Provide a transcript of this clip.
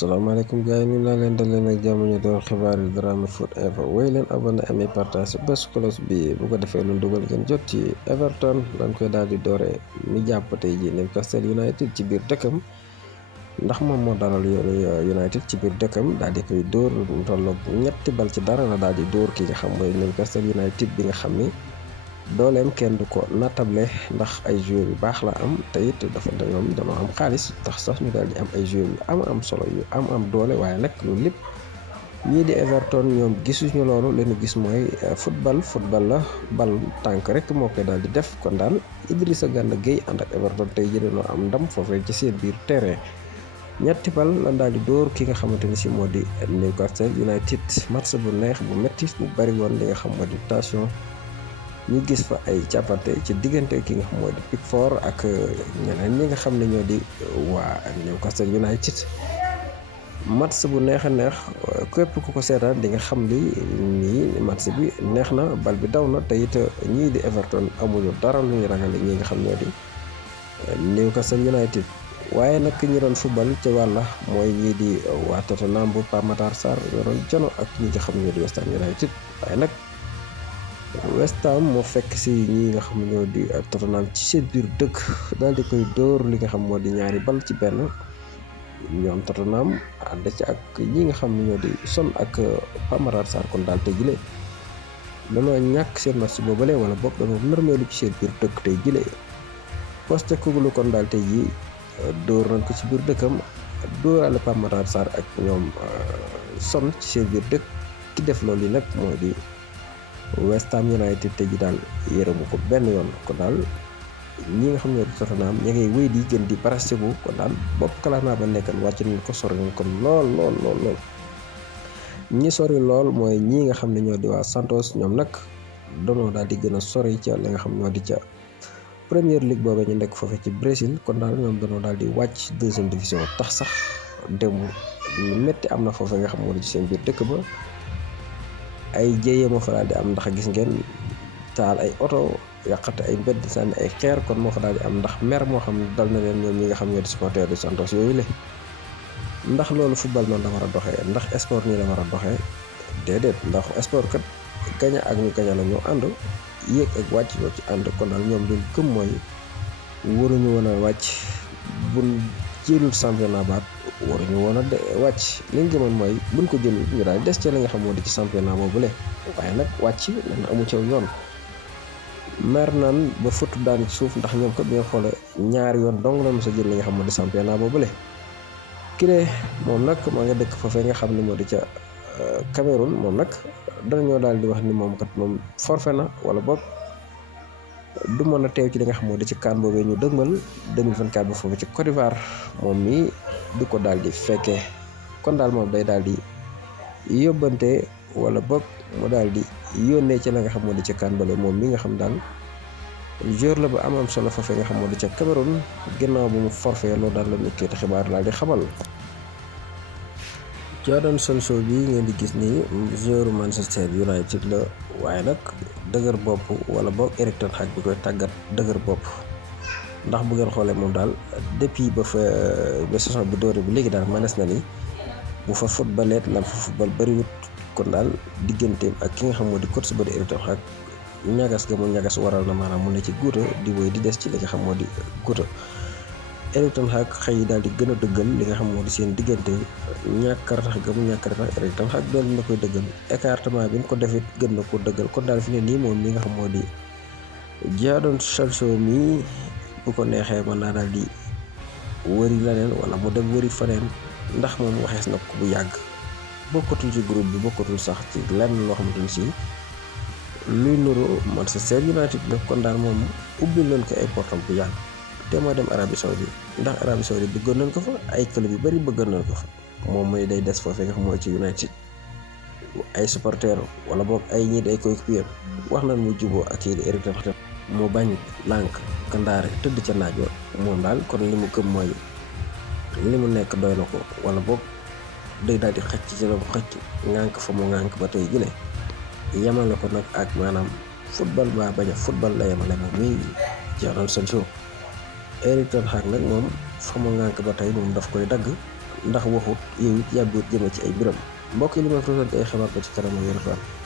salaamaaleykum gars yi ñu laa leen daleen ak jàmm ñu doon xibaar yi Dramé Foot Info wéy leen abonné amee partage bés cloche bi bu ko defee lu dugal ngeen jot ci Everton dañ koy daal di dooree mi jàpp tey ji Newcastle United ci biir dëkkam ndax moom moo dalal United ci biir dëkkam daal di koy dóor mu tolloog 3-0 la daal di dóor ki nga xam mooy Newcastle United bi nga xam ni dooleem kenn du ko natable ndax ay joueurs yu baax la am te it dafa ñoom dañoo am xaalis tax sax ñu daal di am ay joueurs yu am solo yu am doole waaye nag loolu lépp ñii di Everton ñoom gisuñu loolu leen gis mooy football la bal tànk rek moo koy daal di def kon daal Idrissa Gana Gueye ànd ak Everton tey jëlee am ndam foofee ci seen biir terrain ñetti bal lan daal di dóor ki nga xamante ni si moo di Newcastle United match bu neex bu métti bu bari woon li nga xam moo di tension ñu gis fa ay jàppante ci diggante ki nga xam moo di Pickford ak ñeneen ñi nga xam ne ñoo di waa Newcastle United match bu neex a neex képp ku ko seetaan di nga xam li nii match bi neex na bal bi daw na te it ñii di Everton amuñu dara lu ñuy ragale ñi nga xam ñoo di Newcastle United waaye nag ñi doon football ci wàlla mooy ñii di waa Tottenham bu Pape Matar Sarr ñoo doon jono ak ñi nga xam ñoo di West Ham United waaye nag West Ham moo fekk si ñi nga xam ne ñoo di Tottenham ci seen biir dëkk daal di koy dóor li nga xam moo di 2 bal ci benn ñoom Tottenham ànd ci ak ñi nga xam ne ñoo di Son ak Pape Matar Sarr kon daal tey jile dañoo ñàkk seen match boobale wala boog dañoo nërmeelu ci seen biir dëkk tey jile Postecoglou kon daal tey jii dóor nañ ko ci biir dëkkam dóoraale Pape Matar Sarr ak ñoom Son ci seen biir dëkk ki def loolu yi nag moo di West Ham United te ji daal yërëmu ko benn yoon kon daal ñi nga xam ne Tottenham ña ngay wéy di gën di barase bu kon daal bopp classement ba nekkan wàcc nañ ko sori nañ ko lool ñi sori lool mooy ñi nga xam ne ñoo di waa Santos ñoom nag doonoo daal di gën a sori ca li nga xam ñoo di ca Premier League boobee ñu nekk foofee ci Brésil kon daal ñoom doonoo daal di wàcc 2e division tax sax dem lu métti am na foofee nga xam moo di ci seen biir dëkk ba ay jéyee moo fa daal di am ndax gis ngeen taal ay oto yàqate ay mbedd sànni ay xeer kon moo fa daal di am ndax mer moo xam ne dal na leen ñoom ñi nga xam ñoo di supporter di Santos yooyu le ndax loolu football noonu la war a doxee ndax sport nii la war a doxee déedéet ndax sport kat gaña ak ñu gaña la ñoo ànd yéeg ak wàcc ñoo ci ànd kon daal ñoom luñ gëm mooy waruñu woon a wàcc buñ jëlul championnat baat waruñu woon a wàcc li ñu gëmoon mooy buñ ko jëlul ñu daal des ci li nga xam moo di ci championnat boobule waaye nag wàcc leen amu ci yoon mer naan ba fëtt daan ci suuf ndax ñoom kat bi nga xoole 2 yoon dong la mos a jël li nga xam moo di championnat boobule kile moom nag maa nga dëkk foofee nga xam ne moo di ca Cameroun moom nag danañoo daal di wax ni moom kat moom forfait na wala boog du mën a teew ci li nga xam moo di ci CAN boobee ñu dëgmal 2024 bi foofu ci Côte d'Ivoire moom mi du ko daal di fekkee kon daal moom day daal di yóbbante wala boog mu daal di yónnee ci la nga xam moo di ci CAN boobee moom mi nga xam daal joueur la ba am solo foofee nga xam moo di ca Cameroun ginnaaw bu mu forfait loolu daal la ñu kii xibaar daal di xamal. Jadon Sancho bi ngeen di gis nii joueur Manchester United la waaye nag dëgër bopp wala boog Erik ten Hag bi koy tàggat dëgër bopp ndax bu ngeen xoolee moom daal depuis ba saison bi doore bi léegi daal manees na ni bu fa footballeet lam fa football bariwut kon daal digganteem ak ki nga xam moo di coach ba di Erik ten Hag ñagas ga mu ñagas waral na maanaam mu ne ci guuta di woy di des ci li nga xam moo di guuta Erik ten Hag xëy daal di gën a dëggal li nga xam moo di seen diggante ñàkk a tax ga mu ñàkk a tax Erik ten Hag doon na koy dëggal écartement bi ñu ko defit gën na ko dëggal kon daal fi ne nii moom mi nga xam moo di Jadon Sancho mi bu ko neexee mën naa daal di wëri leneen wala mu dem wëri faneen ndax moom waxees na ko bu yàgg bokkatul ci groupe bi bokkatul sax ci lenn loo xamante ni si luy nuru Manchester United la kon daal moom ubbil leen ko ay portam bu yàgg te moo dem Arabie Saoudite ndax Arabie Saoudite bëggoon nañ ko fa ay club yu bari bëggoon nañ ko fa moom mooy day des foofee nga xam mooy ci United ay supporter wala boog ay ñii ay coéquipier wax nañ mu juboo ak kii di Erik ten Hag mu bañ lànk kandaare tëdd ca naaj wa moom daal kon li mu gëm mooy li mu nekk doy na ko wala boog day daal di xëcc ci la mu xëcc ŋànk fa mu ŋànk ba tey jële yemale ko nag ak maanaam football ba bañ a football la yemale moom muy Jadon Sancho Erik ten Hag nag moom fa mu ŋànk ba tey moom daf koy dagg ndax waxut yow it yàggut jëme ci ay biram mbokk yi li ma fi doon ay xibaar ba ci kanam ak